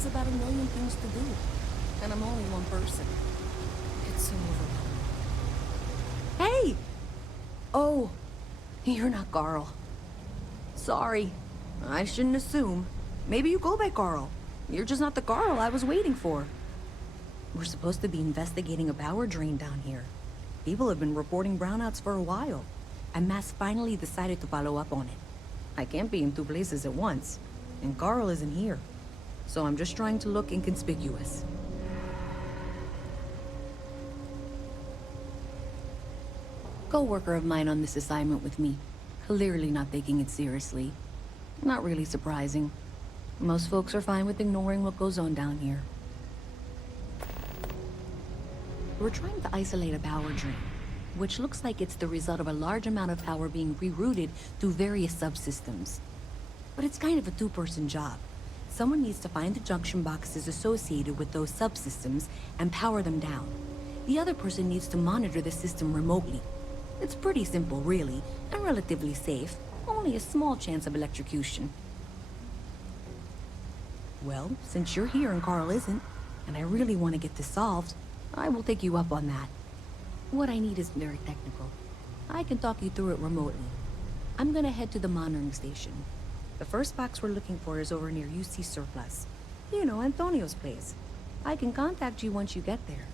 always about a million things to do, and I'm only one person. It's so overwhelming. Hey! Oh, you're not Carl. Sorry. I shouldn't assume. Maybe you go by Carl. You're just not the Carl I was waiting for. We're supposed to be investigating a power drain down here. People have been reporting brownouts for a while, and Mass finally decided to follow up on it. I can't be in two places at once, and Carl isn't here. So I'm just trying to look inconspicuous. Co-worker of mine on this assignment with me, clearly not taking it seriously. Not really surprising. Most folks are fine with ignoring what goes on down here. We're trying to isolate a power drain, which looks like it's the result of a large amount of power being rerouted through various subsystems. But it's kind of a two-person job. Someone needs to find the junction boxes associated with those subsystems and power them down. The other person needs to monitor the system remotely. It's pretty simple, really, and relatively safe. Only a small chance of electrocution. Well, since you're here and Carl isn't, and I really want to get this solved, I will take you up on that. What I need is very technical. I can talk you through it remotely. I'm gonna head to the monitoring station. The first box we're looking for is over near UC Surplus. You know, Antonio's place. I can contact you once you get there.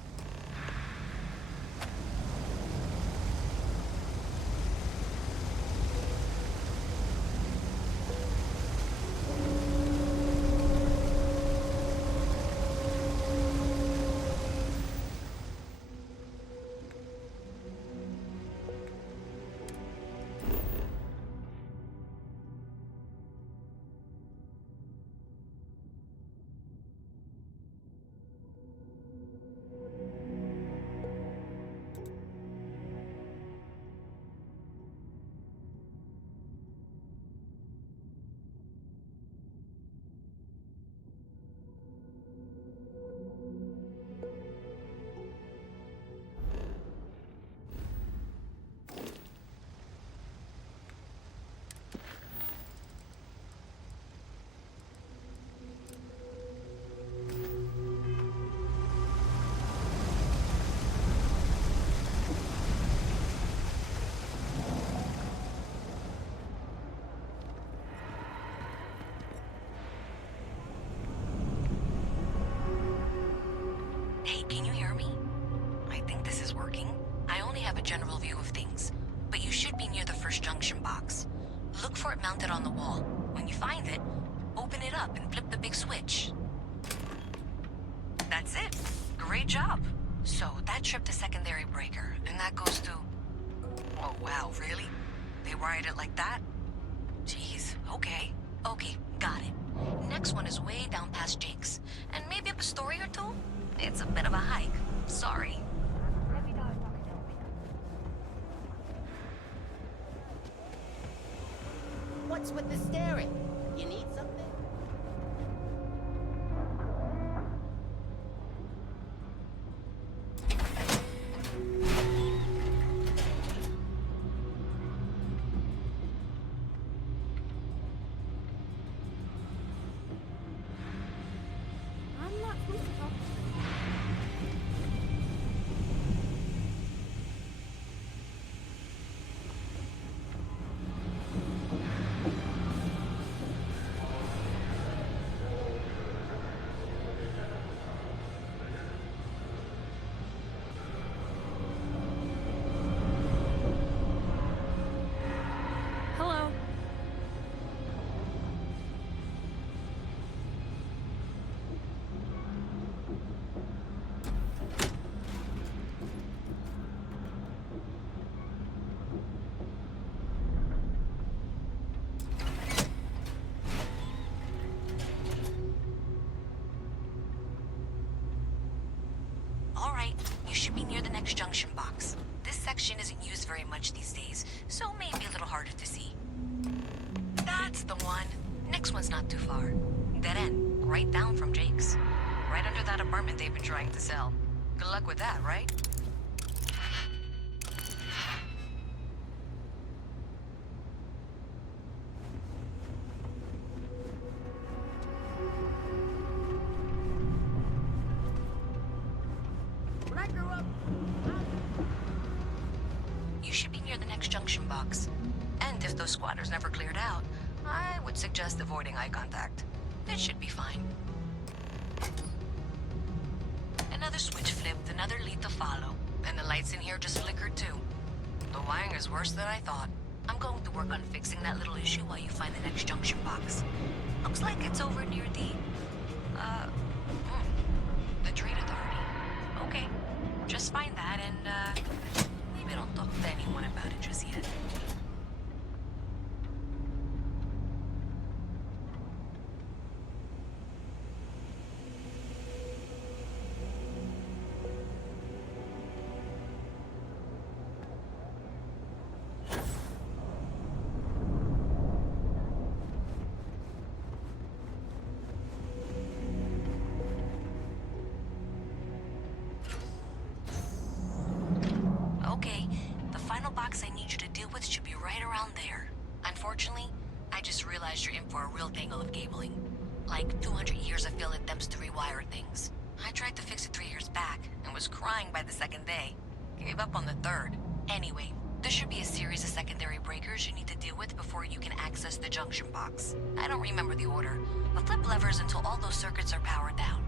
Hey, can you hear me? I think this is working. I only have a general view of things, but you should be near the first junction box. Look for it mounted on the wall. When you find it, open it up and flip the big switch. That's it. Great job. So that tripped the secondary breaker, and that goes to... Oh, wow, really? They wired it like that? Jeez, okay. Okay, got it. Next one is way down past Jake's, and maybe up a story or two? It's a bit of a hike. Sorry. What's with the staring? You need something? I'm not supposed to talk. Hello. All right, you should be near the next junction box. This section isn't used very much these days, so maybe a little harder to see. That's the one. Next one's not too far. Dead end, right down from Jake's. Right under that apartment they've been trying to sell. Good luck with that, right? if those squatters never cleared out, I would suggest avoiding eye contact. It should be fine. Another switch flipped, another lead to follow, and the lights in here just flickered too. The wiring is worse than I thought. I'm going to work on fixing that little issue while you find the next junction box. Looks like it's over near the Trade Authority. Okay, just find that and, maybe don't talk to anyone about it just yet. Okay, the final box I need you to deal with should be right around there. Unfortunately, I just realized you're in for a real tangle of cabling. Like 200 years of field attempts to rewire things. I tried to fix it 3 years back, and was crying by the second day. Gave up on the third. Anyway, there should be a series of secondary breakers you need to deal with before you can access the junction box. I don't remember the order, but flip levers until all those circuits are powered down.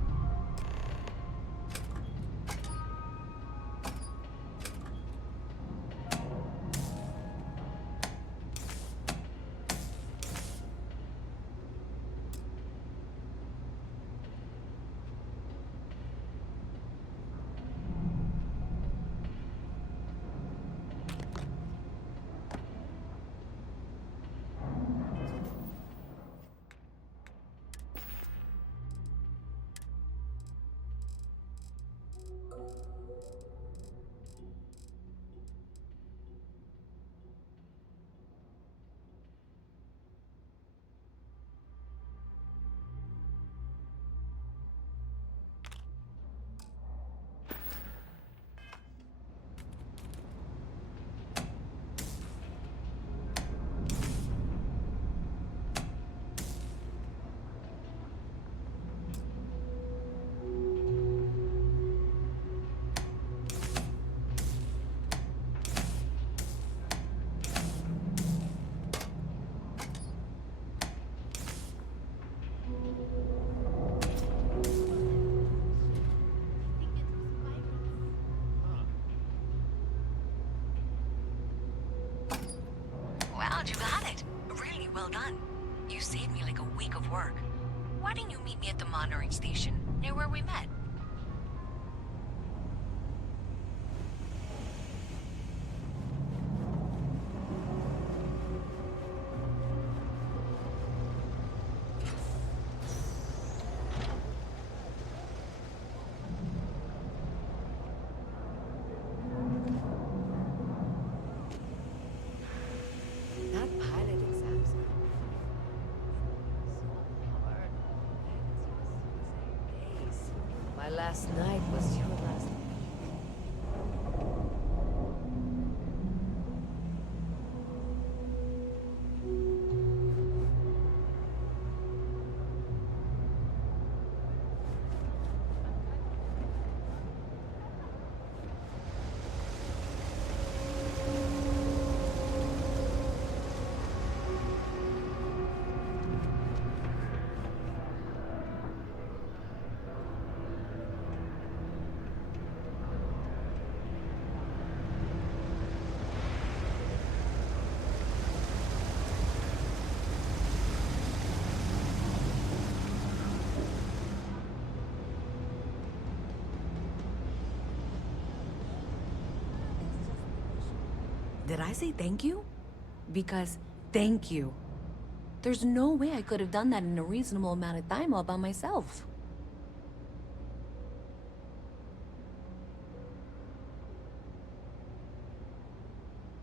Wow, you got it. Really well done. You saved me like a week of work. Why didn't you meet me at the monitoring station, near where we met? That pilot exam's so hard. Days. My last night was your last week. Did I say thank you? Because thank you. There's no way I could have done that in a reasonable amount of time all by myself.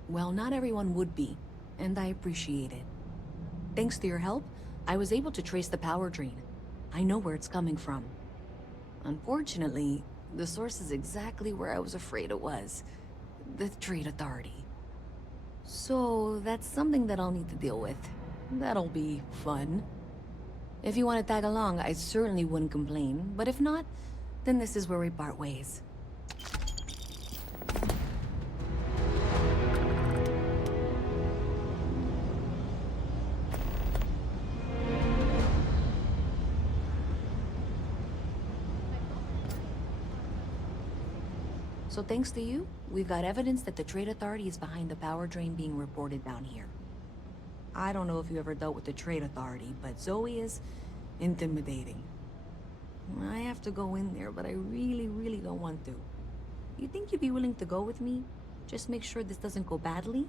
Well, not everyone would be, and I appreciate it. Thanks to your help, I was able to trace the power drain. I know where it's coming from. Unfortunately, the source is exactly where I was afraid it was. The Trade Authority. So, that's something that I'll need to deal with. That'll be fun. If you want to tag along, I certainly wouldn't complain, but if not, then this is where we part ways. So thanks to you, we've got evidence that the Trade Authority is behind the power drain being reported down here. I don't know if you ever dealt with the Trade Authority, but Zoe is intimidating. I have to go in there, but I really don't want to. You think you'd be willing to go with me? Just make sure this doesn't go badly?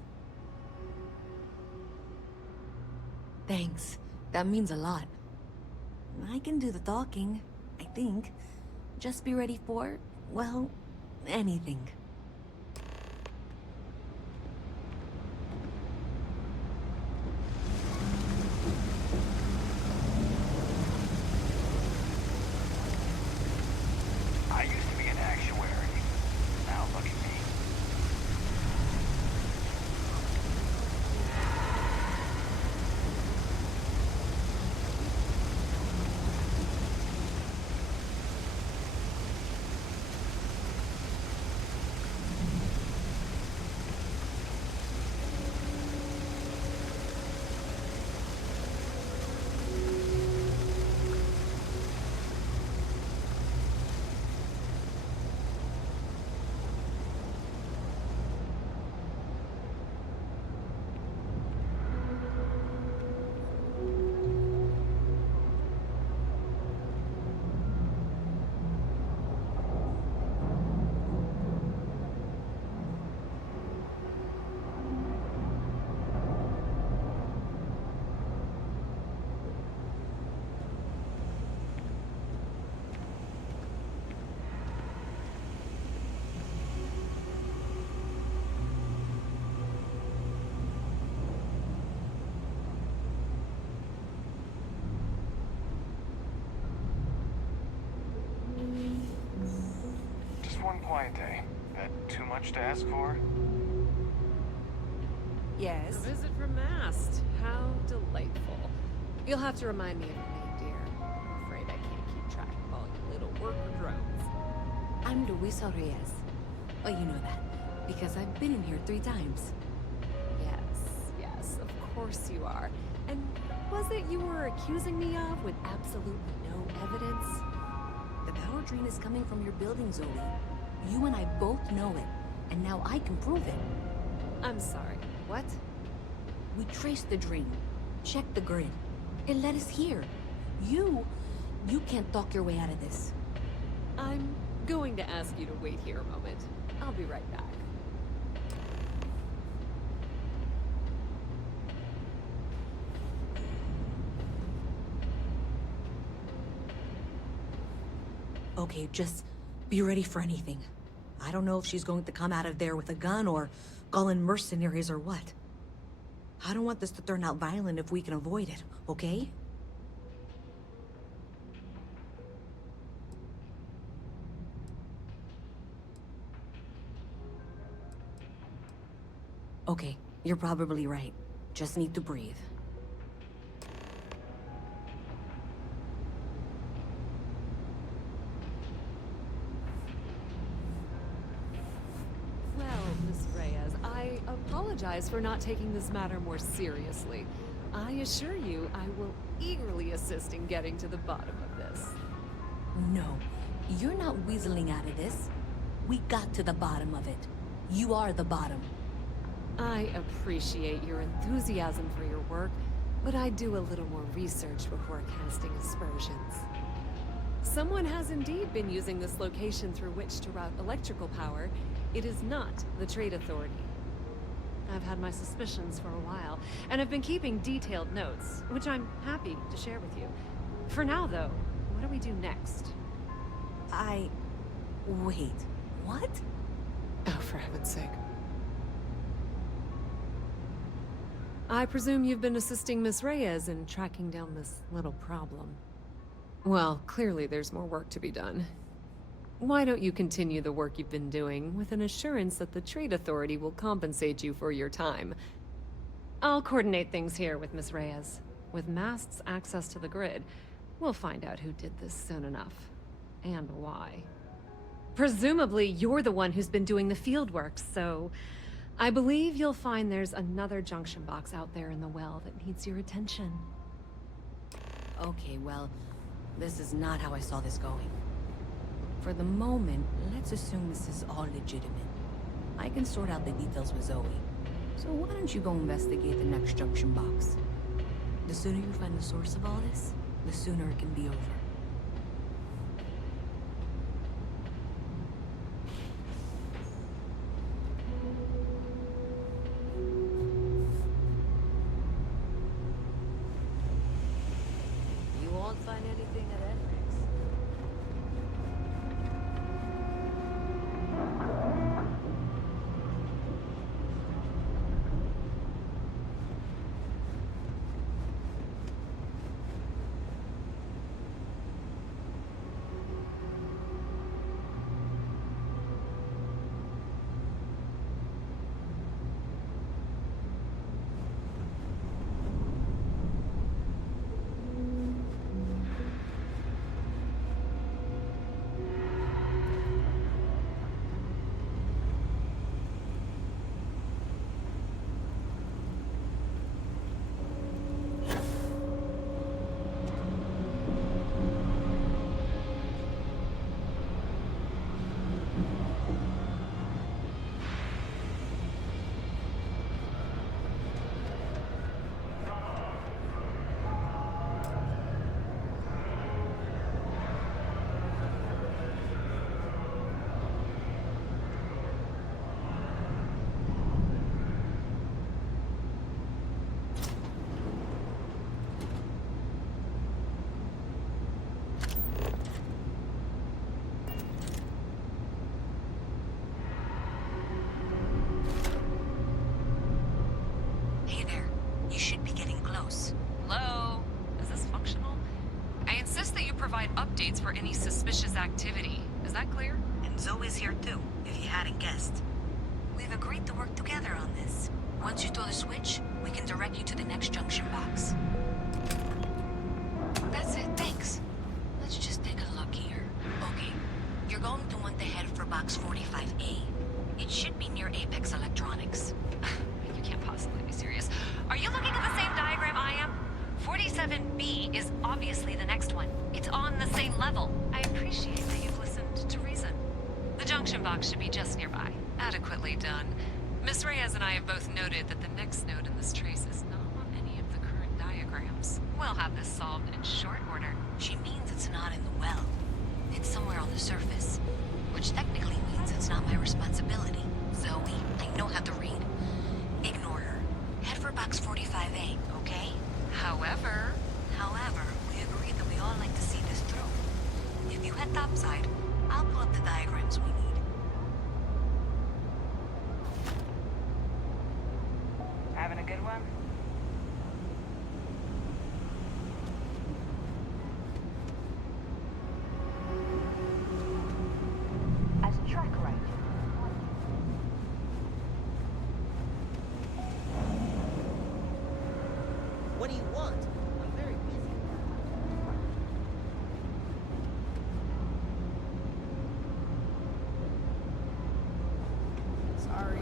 Thanks. That means a lot. I can do the talking, I think. Just be ready for, well, anything. I used to be an actuary. Now look at me. Just one quiet day. That too much to ask for? A visit from Mast. How delightful. You'll have to remind me of your name, dear. I'm afraid I can't keep track of all you little worker drones. I'm Luisa Reyes. Oh, you know that, because I've been in here 3 times. Yes, of course you are. And what was it you were accusing me of with absolutely no evidence? The power drain is coming from your building, Zoe. You and I both know it, and now I can prove it. I'm sorry, what? We traced the drain, checked the grid. It led us here. You can't talk your way out of this. I'm going to ask you to wait here a moment. I'll be right back. Okay, just be ready for anything. I don't know if she's going to come out of there with a gun or call in mercenaries or what. I don't want this to turn out violent if we can avoid it, okay? Okay, you're probably right. Just need to breathe. Well, Miss Reyes, I apologize for not taking this matter more seriously. I assure you, I will eagerly assist in getting to the bottom of this. No, you're not weaseling out of this. We got to the bottom of it. You are the bottom. I appreciate your enthusiasm for your work, but I'd do a little more research before casting aspersions. Someone has indeed been using this location through which to route electrical power. It is not the Trade Authority. I've had my suspicions for a while, and I've been keeping detailed notes, which I'm happy to share with you. For now, though, what do we do next? Wait, what? Oh, for heaven's sake. I presume you've been assisting Miss Reyes in tracking down this little problem. Well, clearly there's more work to be done. Why don't you continue the work you've been doing with an assurance that the Trade Authority will compensate you for your time? I'll coordinate things here with Miss Reyes. With Mast's access to the grid, we'll find out who did this soon enough. And why. Presumably, you're the one who's been doing the field work, so I believe you'll find there's another junction box out there in the well that needs your attention. Okay, well, this is not how I saw this going. For the moment, let's assume this is all legitimate. I can sort out the details with Zoe. So why don't you go investigate the next junction box? The sooner you find the source of all this, the sooner it can be over. You won't find anything at Edric's. Hey there. You should be getting close. Hello? Is this functional? I insist that you provide updates for any suspicious activity. Is that clear? And Zoe's here too, if you hadn't guessed. We've agreed to work together on this. Once you throw the switch, we can direct you to the next junction box. That's it, thanks. Let's just take a look here. Okay, you're going to want to head for box 45A. It should be near Apex Electronics. You can't possibly be serious. Are you looking at the same diagram I am? 47B is obviously the next one. It's on the same level. I appreciate that you've listened to reason. The junction box should be just nearby. Adequately done. Miss Reyes and I have both noted that the next node in this trace is not on any of the current diagrams. We'll have this solved in short order. She means it's not in the well. It's somewhere on the surface. Which technically means it's not my responsibility. Zoe, I know how to read. Ignore her. Head for box 45A, okay? However, We agreed that we all like to see this through. If you head topside, I'll pull up the diagrams we need. Having a good one? As a track right. What do you want? I'm very busy. Sorry.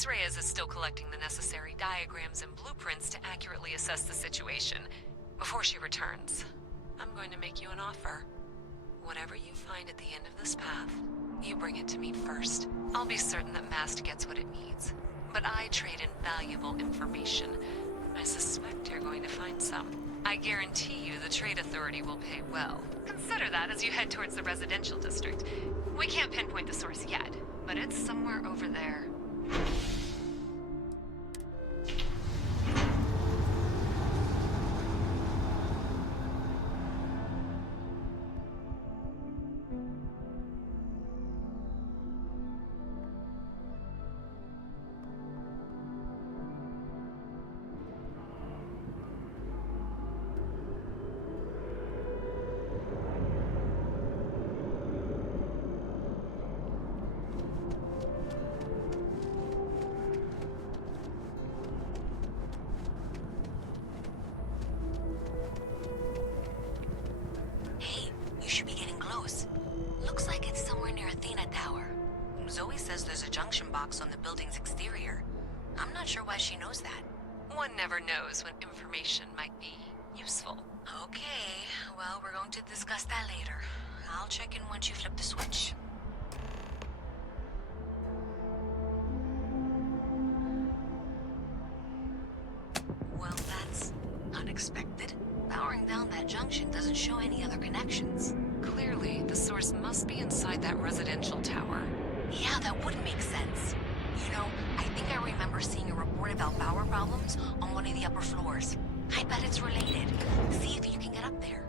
Miss Reyes is still collecting the necessary diagrams and blueprints to accurately assess the situation. Before she returns, I'm going to make you an offer. Whatever you find at the end of this path, you bring it to me first. I'll be certain that Mast gets what it needs. But I trade in valuable information. I suspect you're going to find some. I guarantee you the Trade Authority will pay well. Consider that as you head towards the residential district. We can't pinpoint the source yet, but it's somewhere over there. Hey, you should be getting close. Looks like it's somewhere near Athena Tower. Zoe says there's a junction box on the building's exterior. I'm not sure why she knows that. One never knows when information might be useful. Okay, well, we're going to discuss that later. I'll check in once you flip the switch. Well, that's unexpected. Powering down that junction doesn't show any other connections. Clearly, the source must be inside that residential tower. Yeah, that would make sense. You know, I think I remember seeing a report about power problems on one of the upper floors. I bet it's related. See if you can get up there.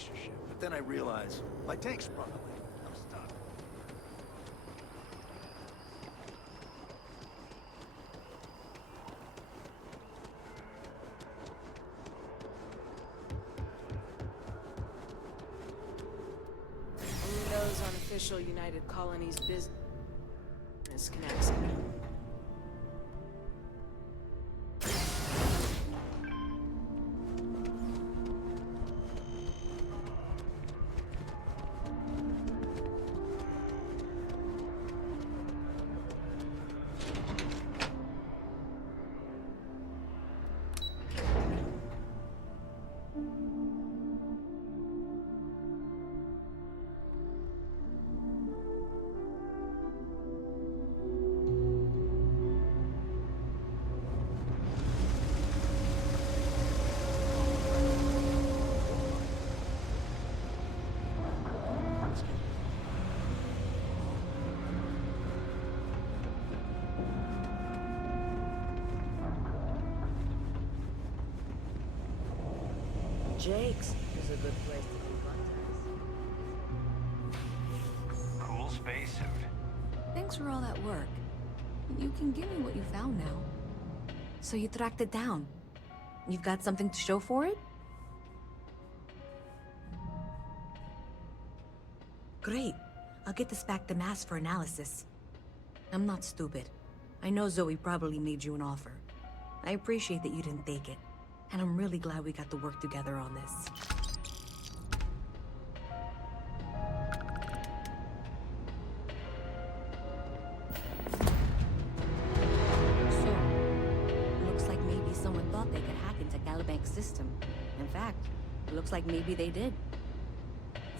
relationship. But then I realize, like tanks probably, I'm stuck. Who knows unofficial United Colonies business connects? Jake's is a good place to do contacts. Cool spacesuit. Thanks for all that work. You can give me what you found now. So you tracked it down. You've got something to show for it? Great. I'll get this back to Mass for analysis. I'm not stupid. I know Zoe probably made you an offer. I appreciate that you didn't take it. And I'm really glad we got to work together on this. So, looks like maybe someone thought they could hack into Calibank's system. In fact, looks like maybe they did.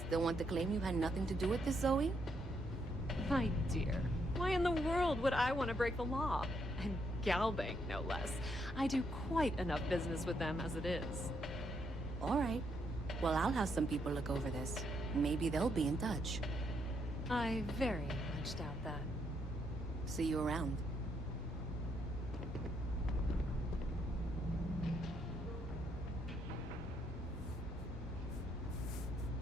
Still want to claim you had nothing to do with this, Zoe? My dear, why in the world would I want to break the law? And Galbank, no less. I do quite enough business with them as it is. All right. Well, I'll have some people look over this. Maybe they'll be in touch. I very much doubt that. See you around.